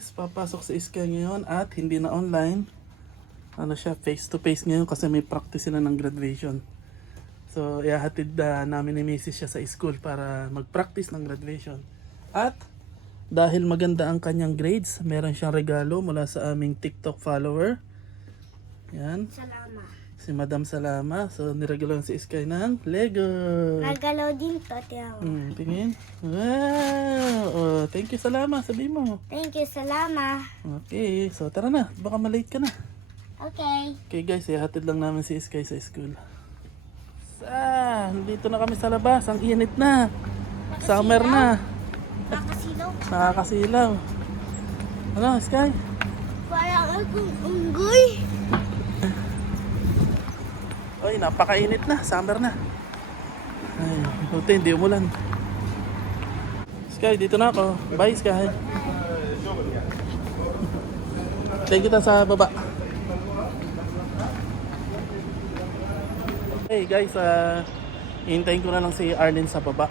guys, papasok sa Sky ngayon at hindi na online. Ano siya, face to face ngayon kasi may practice sila ng graduation. So, ihahatid namin ni Mrs. siya sa school para mag-practice ng graduation. At dahil maganda ang kanyang grades, meron siyang regalo mula sa aming TikTok follower. Yan, Salama. si Madam Salama. So, niregaloan si Sky ng Lego. Nagalaw din to, tiyaw. Tingin. Wow! Oh, thank you, Salama. Sabi mo. Thank you, salama. Okay, so tara na. Baka malate ka na. Okay. Okay guys, ihatid lang namin si Sky sa school. Dito na kami sa labas. Ang init na. Summer na. Nakasilaw. Nakakasilaw. Ano, Sky? Parang akong unggoy. Oy, napakainit na. Summer na. Ay, buti hindi umulan. Sky, dito na ako. Bye, Sky. Thank kita sa baba. Hey guys, hintayin ko na lang si Arlene sa baba.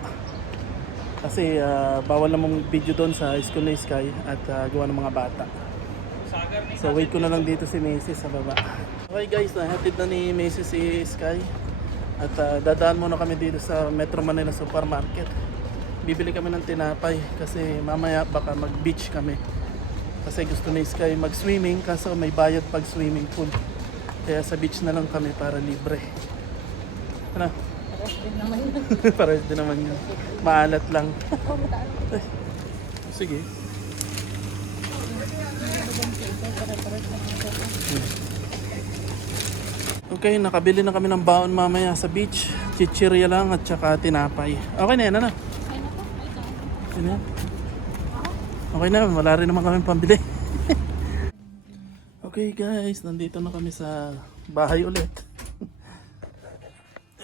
Kasi bawal namang video doon sa school ni Sky at gawa ng mga bata. So wait ko na lang dito si Macy sa baba. Okay guys, nahatid na ni Macy si Sky. At dadaan muna kami dito sa Metro Manila Supermarket. Bibili kami ng tinapay kasi mamaya baka mag-beach kami. Kasi gusto ni Sky mag-swimming kaso may bayad pag swimming pool. Kaya sa beach na lang kami para libre. Ano? Pares din naman yun. Pares din naman yun. Maalat lang. Ay, sige. Okay, nakabili na kami ng baon mamaya sa beach. Chichirya lang at saka tinapay. Okay na yan, ano? Okay na yan. Okay na, wala rin naman kami pambili. Okay guys, nandito na kami sa bahay ulit.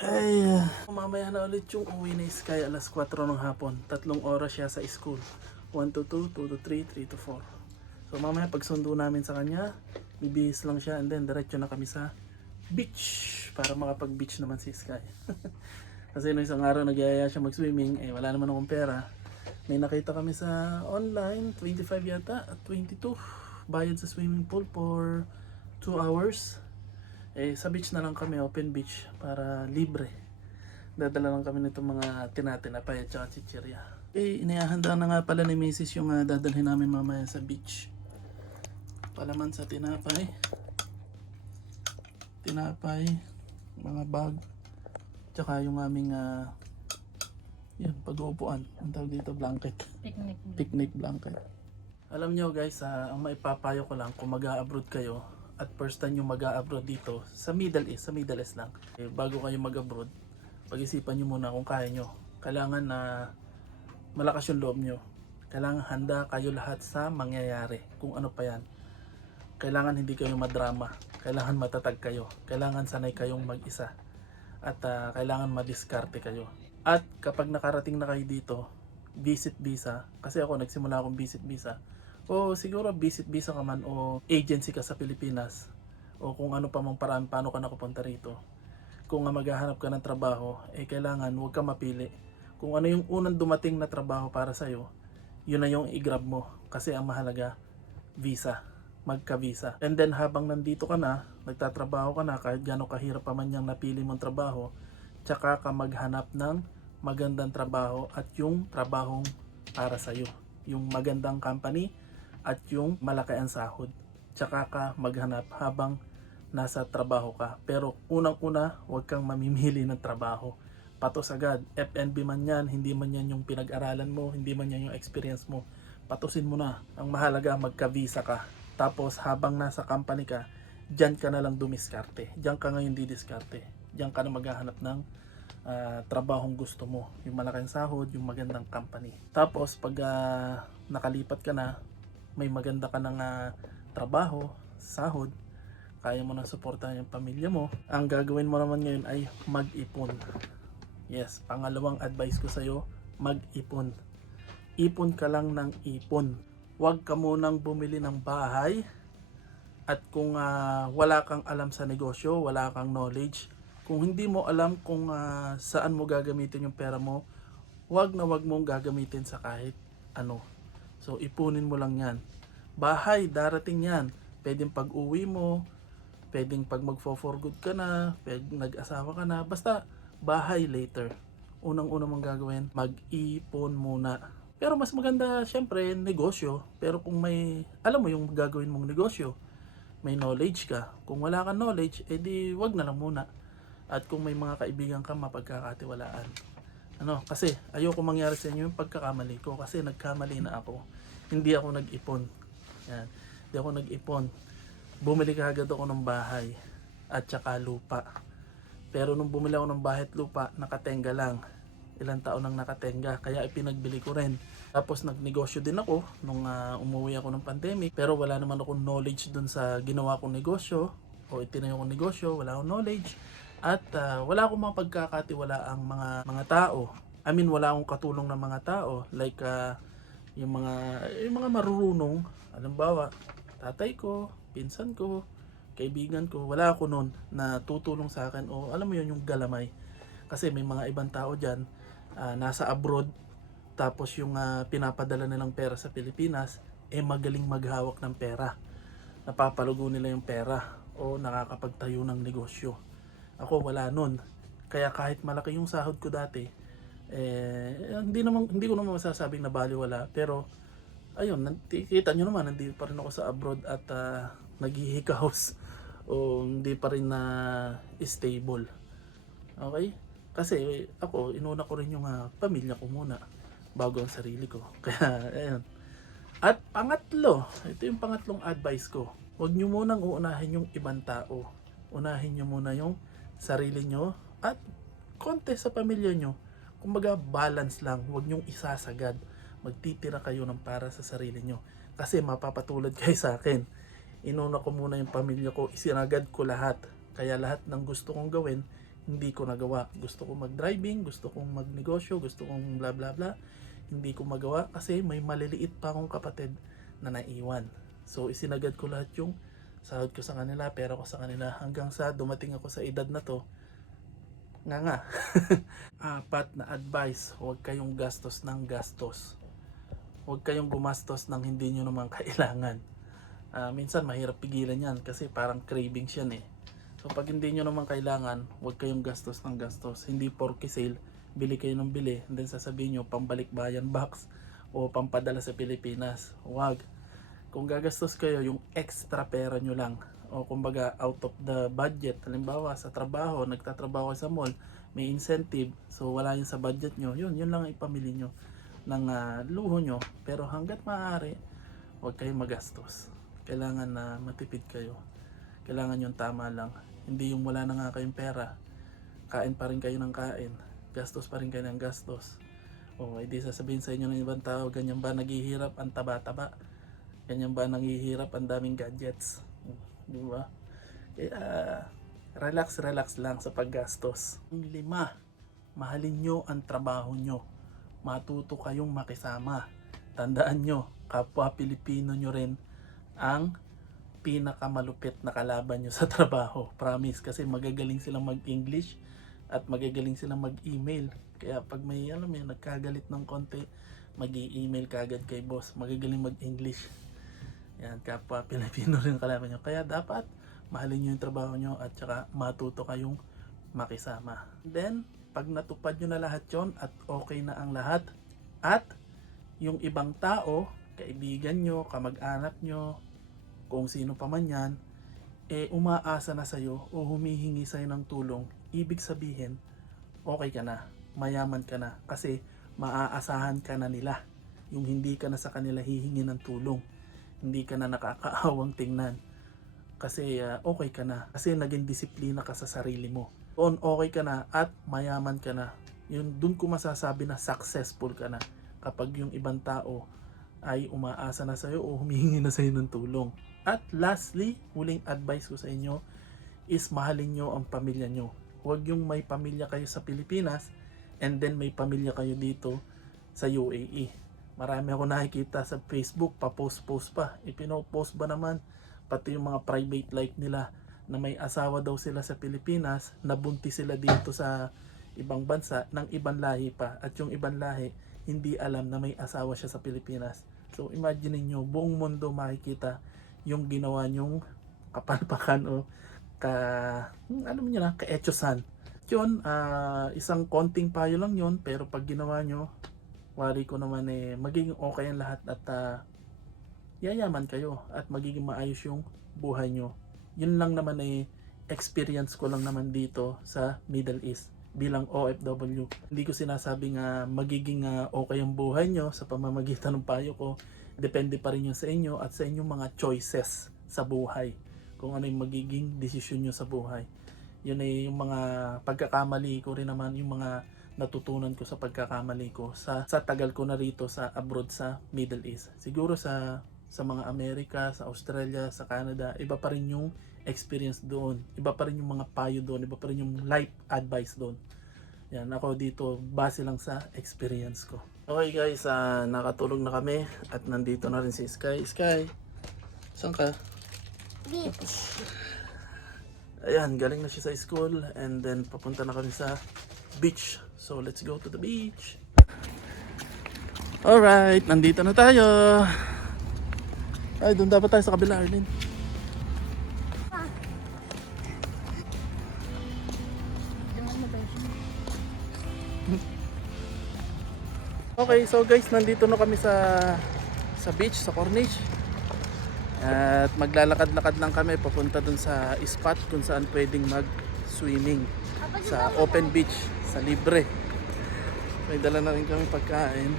Ay, mamaya na ulit yung uwi ni Sky alas 4 ng hapon. 3 oras siya sa school. 1 to 2, 2 to 3, 3 to 4. So mamaya pagsundo namin sa kanya, bibihis lang siya and then diretso na kami sa beach para makapag-beach naman si Sky. Kasi nung isang araw nagyaya siya mag-swimming, eh wala naman akong pera. May nakita kami sa online, 25 yata at 22. Bayad sa swimming pool for 2 hours. Eh sa beach na lang kami, open beach para libre. Dadala lang kami nitong mga tinatinapay at saka chichirya. Eh inihahanda na nga pala ni Mrs. yung dadalhin namin mamaya sa beach. Palaman sa tinapay. Tinapay, mga bag, tsaka yung aming yun, pag-uupuan. Ang tawag dito, blanket. Picnic. Picnic blanket. Alam nyo guys, ang maipapayo ko lang kung mag-a-abroad kayo at first time yung mag-a-abroad dito sa Middle East lang. Eh, bago kayo mag-abroad, pag-isipan nyo muna kung kaya nyo. Kailangan na malakas yung loob nyo. Kailangan handa kayo lahat sa mangyayari. Kung ano pa yan. Kailangan hindi kayo madrama. Kailangan matatag kayo. Kailangan sanay kayong mag-isa. At kailangan madiskarte kayo. At kapag nakarating na kayo dito, visit visa. Kasi ako nagsimula akong visit visa. O siguro visit visa ka man o agency ka sa Pilipinas. O kung ano pa mang paraan paano ka nakapunta rito. Kung maghahanap ka ng trabaho, eh kailangan huwag ka mapili. Kung ano yung unang dumating na trabaho para sa'yo, yun na yung i-grab mo. Kasi ang mahalaga, visa. Magka-visa. And then habang nandito ka na, nagtatrabaho ka na, kahit gano'ng kahirap pa man yung napili mong trabaho, tsaka ka maghanap ng magandang trabaho at yung trabahong para sa'yo. Yung magandang company at yung malaki ang sahod. Tsaka ka maghanap habang nasa trabaho ka. Pero unang-una, huwag kang mamimili ng trabaho. Patos agad. FNB man yan, hindi man yan yung pinag-aralan mo, hindi man yan yung experience mo. Patusin mo na. Ang mahalaga, magka-visa ka. Tapos habang nasa company ka, dyan ka na lang dumiskarte. Dyan ka ngayon didiskarte. Dyan ka na maghahanap ng trabahong gusto mo. Yung malaking sahod, yung magandang company. Tapos pag nakalipat ka na, may maganda ka ng trabaho, sahod, kaya mo na suportahan yung pamilya mo. Ang gagawin mo naman ngayon ay mag-ipon. Yes, pangalawang advice ko sa'yo, mag-ipon. Ipon ka lang ng ipon. Huwag ka munang bumili ng bahay at kung wala kang alam sa negosyo, wala kang knowledge, kung hindi mo alam kung saan mo gagamitin yung pera mo, huwag na huwag mong gagamitin sa kahit ano. So ipunin mo lang yan. Bahay, darating yan. Pwedeng pag uwi mo, pwedeng pag for good ka na, pwedeng nag-asawa ka na, basta bahay later. Unang-una mong gagawin, mag-ipon muna. Pero mas maganda, syempre, negosyo. Pero kung may, alam mo yung gagawin mong negosyo, may knowledge ka. Kung wala kang knowledge, edi wag na lang muna. At kung may mga kaibigan ka, mapagkakatiwalaan. Kasi ayoko mangyari sa inyo yung pagkakamali ko kasi nagkamali na ako. Hindi ako nag-ipon. Yan. Hindi ako nag-ipon. Bumili kagad ako ng bahay at saka lupa. Pero nung bumili ako ng bahay at lupa, nakatenga lang. Ilang taon nang nakatenga, kaya ipinagbili ko rin. Tapos nagnegosyo din ako nung umuwi ako ng pandemic. Pero wala naman akong knowledge dun sa ginawa kong negosyo o itinayo kong negosyo, wala akong knowledge. At wala akong mga pagkakatiwala ang mga tao. I mean, wala akong katulong ng mga tao. Like, yung mga marurunong, halimbawa, tatay ko, pinsan ko, kaibigan ko, wala ako nun na tutulong sa akin o alam mo yun, yung galamay. Kasi may mga ibang tao dyan, nasa abroad, tapos yung pinapadala nilang pera sa Pilipinas, magaling maghawak ng pera. Napapalugo nila yung pera o nakakapagtayo ng negosyo. Ako wala nun. Kaya kahit malaki yung sahod ko dati, hindi ko naman masasabing na baliwala. Pero ayun, kita nyo naman, hindi pa rin ako sa abroad at naghihikaos o hindi pa rin na stable. Okay? Kasi ako, inuna ko rin yung pamilya ko muna bago ang sarili ko. Kaya ayun. At pangatlo, ito yung pangatlong advice ko. Huwag nyo munang uunahin yung ibang tao. Unahin nyo muna yung sarili nyo at konti sa pamilya nyo. Kumbaga balance lang, huwag nyong isasagad. Magtitira kayo ng para sa sarili nyo. Kasi mapapatulad kayo sa akin. Inuna ko muna yung pamilya ko, isinagad ko lahat. Kaya lahat ng gusto kong gawin, hindi ko nagawa. Gusto kong mag-driving, gusto kong magnegosyo, gusto kong bla bla bla. Hindi ko magawa kasi may maliliit pa akong kapatid na naiwan. So isinagad ko lahat yung sahod ko sa kanila, pera ko sa kanila hanggang sa dumating ako sa edad na to. Nga. Apat na advice, huwag kayong gastos ng gastos. Huwag kayong gumastos ng hindi nyo naman kailangan. Minsan mahirap pigilan yan kasi parang cravings yan eh. So pag hindi nyo naman kailangan, huwag kayong gastos ng gastos. Hindi porky sale, bili kayo ng bili, and then sasabihin nyo pambalik bayan box o pampadala sa Pilipinas. Huwag. Kung gagastos kayo, yung extra pera nyo lang o kumbaga out of the budget, halimbawa sa trabaho, nagtatrabaho sa mall, may incentive, so wala yun sa budget nyo, yun lang ang ipamili nyo ng luho nyo. Pero hanggat maaari, huwag kayong magastos. Kailangan na matipid kayo. Kailangan yung tama lang. Hindi yung wala na nga kayong pera, kain pa rin kayo ng kain, gastos pa rin kayo ng gastos. O hindi sasabihin sa inyo ng ibang tao, ganyan ba naghihirap ang taba-taba? Ganyan ba nanghihirap ang daming gadgets? Di ba? Relax lang sa paggastos. 5, mahalin nyo ang trabaho nyo. Matuto kayong makisama. Tandaan nyo, kapwa Pilipino nyo rin ang pinakamalupit na kalaban nyo sa trabaho. Promise, kasi magagaling silang mag-English at magagaling silang mag-email. Kaya pag may nagkagalit ng konti, mag-i-email kagad kay boss. Magagaling mag-English. Yan, kapwa Pilipino rin kalaban nyo. Kaya dapat mahalin nyo yung trabaho nyo at saka matuto kayong makisama. Then, pag natupad nyo na lahat yon at okay na ang lahat at yung ibang tao, kaibigan nyo, kamag-anak nyo, kung sino pa man yan, umaasa na sa'yo o humihingi sa'yo ng tulong, ibig sabihin, okay ka na, mayaman ka na, kasi maaasahan ka na nila. Yung hindi ka na sa kanila hihingi ng tulong. Hindi ka na nakakaawang tingnan kasi okay ka na, kasi naging disiplina ka sa sarili mo. Okay ka na at mayaman ka na, yun dun ko masasabi na successful ka na kapag yung ibang tao ay umaasa na sa'yo o humihingi na sa'yo ng tulong. At lastly, huling advice ko sa inyo is mahalin nyo ang pamilya nyo. Huwag yung may pamilya kayo sa Pilipinas and then may pamilya kayo dito sa UAE. Marami ako nakikita sa Facebook, pa-post pa. Ipinopost ba naman, pati yung mga private life nila na may asawa daw sila sa Pilipinas, nabuntis sila dito sa ibang bansa ng ibang lahi pa. At yung ibang lahi, hindi alam na may asawa siya sa Pilipinas. So imagine niyo buong mundo makikita yung ginawa nyong kapalpakan o ano mo na, kaetyosan. Yun, isang konting payo lang yun, pero pag ginawa nyo, wari ko naman magiging okay ang lahat at yayaman kayo at magiging maayos yung buhay nyo. Yun lang naman experience ko lang naman dito sa Middle East bilang OFW. Hindi ko sinasabing magiging okay ang buhay nyo sa pamamagitan ng payo ko. Depende pa rin yun sa inyo at sa inyong mga choices sa buhay. Kung ano yung magiging desisyon nyo sa buhay. Yun yung mga pagkakamali ko rin naman, yung mga natutunan ko sa pagkakamali ko sa tagal ko na rito sa abroad sa Middle East. Siguro sa mga Amerika, sa Australia, sa Canada, iba pa rin yung experience doon. Iba pa rin yung mga payo doon, iba pa rin yung life advice doon. Yan, ako dito base lang sa experience ko. Okay guys, nakatulog na kami at nandito na rin si Sky. Sky, saan ka? Beach. Ayan, galing na siya sa school and then papunta na kami sa beach. So let's go to the beach. Alright, nandito na tayo. Ay, doon dapat tayo sa kabila, Arlene. Okay, so guys, nandito na kami sa beach, sa Corniche. At maglalakad-lakad lang kami papunta dun sa spot kung saan pwedeng mag-swimming. Sa open beach, sa libre. May dala na rin kami pagkain.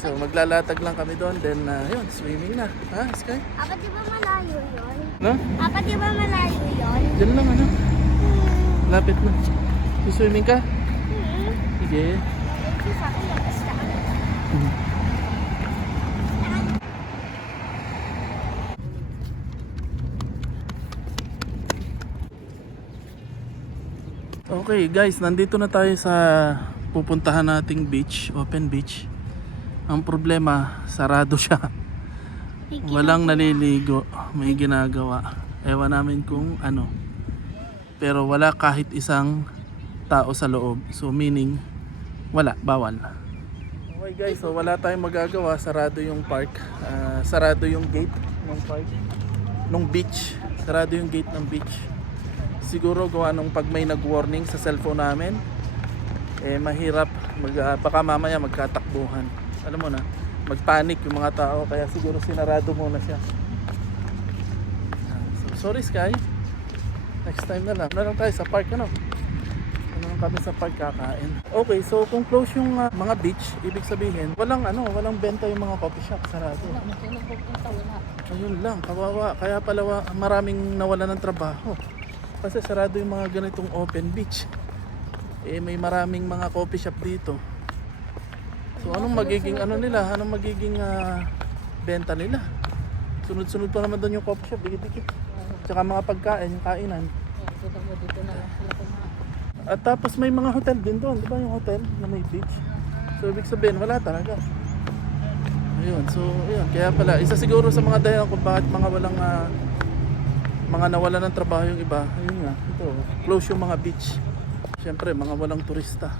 So maglalatag lang kami doon, then yun, swimming na. Ha, Sky? Apa, di ba malayo yun? No? Apa, di ba malayo yun? Diyan lang ano, lapit na. Swimming ka? Sige. Ito sa akin, labas ka. Okay guys, nandito na tayo sa pupuntahan nating beach, open beach. Ang problema, sarado siya. Walang naliligo, may ginagawa. Ewan namin kung ano. Pero wala kahit isang tao sa loob. So meaning, wala, bawal. Okay guys, so wala tayong magagawa. Sarado yung park. Sarado yung gate ng park. Nung beach. Sarado yung gate ng beach. Siguro gawa nung pag may nag-warning sa cellphone namin, mahirap. Baka mamaya magkatakbuhan. Alam mo na, magpanic yung mga tao. Kaya siguro sinarado muna siya. So sorry Sky. Next time na lang. Na lang tayo sa park, ano? Ano lang kami sa park kakain. Okay, so kung close yung mga beach, ibig sabihin, walang benta yung mga coffee shop, sarado. Ayun lang, kawawa. Kaya pala maraming nawala ng trabaho. Kasi sarado yung mga ganitong open beach. May maraming mga coffee shop dito. So anong magiging Anong magiging benta nila? Sunod-sunod pa naman doon yung coffee shop, dikit-dikit. Tsaka mga pagkain, yung kainan. At tapos may mga hotel din doon, di ba yung hotel na may beach? So ibig sabihin wala talaga. Ayun, so ayun, kaya pala isa siguro sa mga dahilan kung bakit mga nawala ng trabaho yung iba. Ayun nga, ito, close yung mga beach. Siyempre, mga walang turista.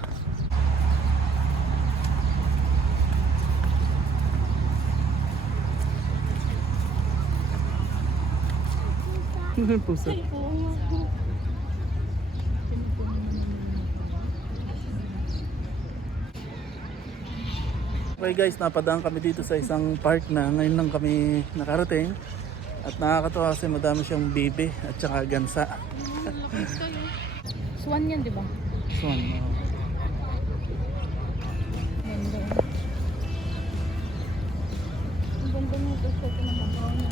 Pusa. Okay guys, napadaan kami dito sa isang park na ngayon lang kami nakarating. At nakakatawa kasi madami siyang bibe at saka gansa. Swan yan, di ba? Swan. Ganda. Ang ganda mo ito sa pinamagawa niya.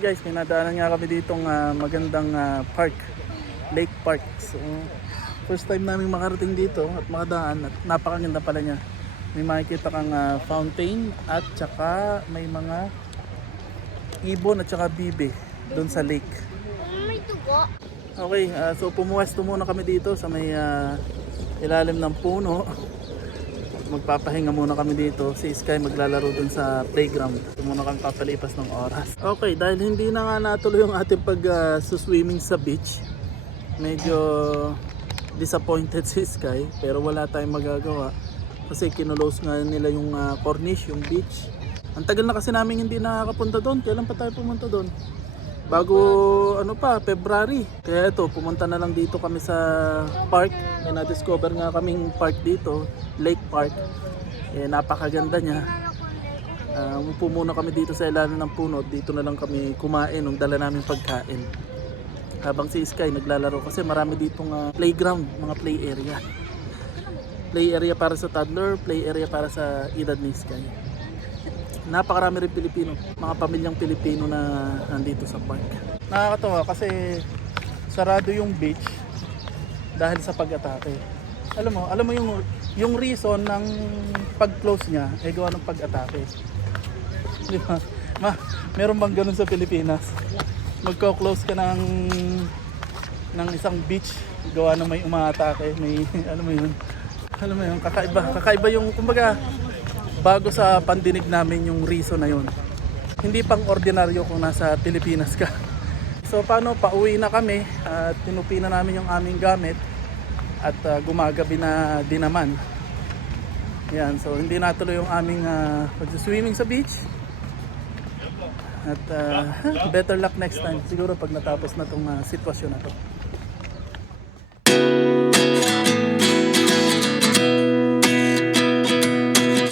Guys, may nadaanan nga kami ditong magandang park, lake park. So first time namin makarating dito at makadaan at napakaganda pala niya. May makikita kang fountain at saka may mga ibon at saka bibe doon sa lake. May dugo. Okay, so pumuwesto muna kami dito sa may ilalim ng puno. Magpapahinga muna kami dito. Si Sky maglalaro dun sa playground. Ito muna kami papalipas ng oras. Okay, dahil hindi na nga natuloy yung ating pag-swimming sa beach, medyo disappointed si Sky. Pero wala tayong magagawa. Kasi kinulos nga nila yung Corniche, yung beach. Ang tagal na kasi namin hindi nakakapunta doon. Kailan pa tayo pumunta doon? Bago February. Kaya ito, pumunta na lang dito kami sa park. May na-discover nga kaming park dito, Lake Park. Napakaganda niya. Upo muna kami dito sa ilalim ng puno. Dito na lang kami kumain nung dala namin pagkain. Habang si Sky naglalaro kasi marami ditong playground, mga play area. Play area para sa toddler, play area para sa edad ni Sky. Napakarami rin Pilipino, mga pamilyang Pilipino na nandito sa park. Nakakatawa kasi sarado yung beach dahil sa pag-atake. Alam mo yung reason ng pag-close niya ay gawa ng pag-atake. Di ba? Meron bang ganun sa Pilipinas? Magko-close ka ng isang beach gawa ng may umaatake, may alam mo yun, kakaiba yung kumbaga bago sa pandinig namin yung reason na yun. Hindi pang ordinaryo kung nasa Pilipinas ka. So paano, pauwi na kami at tinupi na namin yung aming gamit at gumagabi na din naman. Yan, so hindi natuloy yung aming pag-swimming sa beach. At better luck next time siguro pag natapos na tong sitwasyon na to.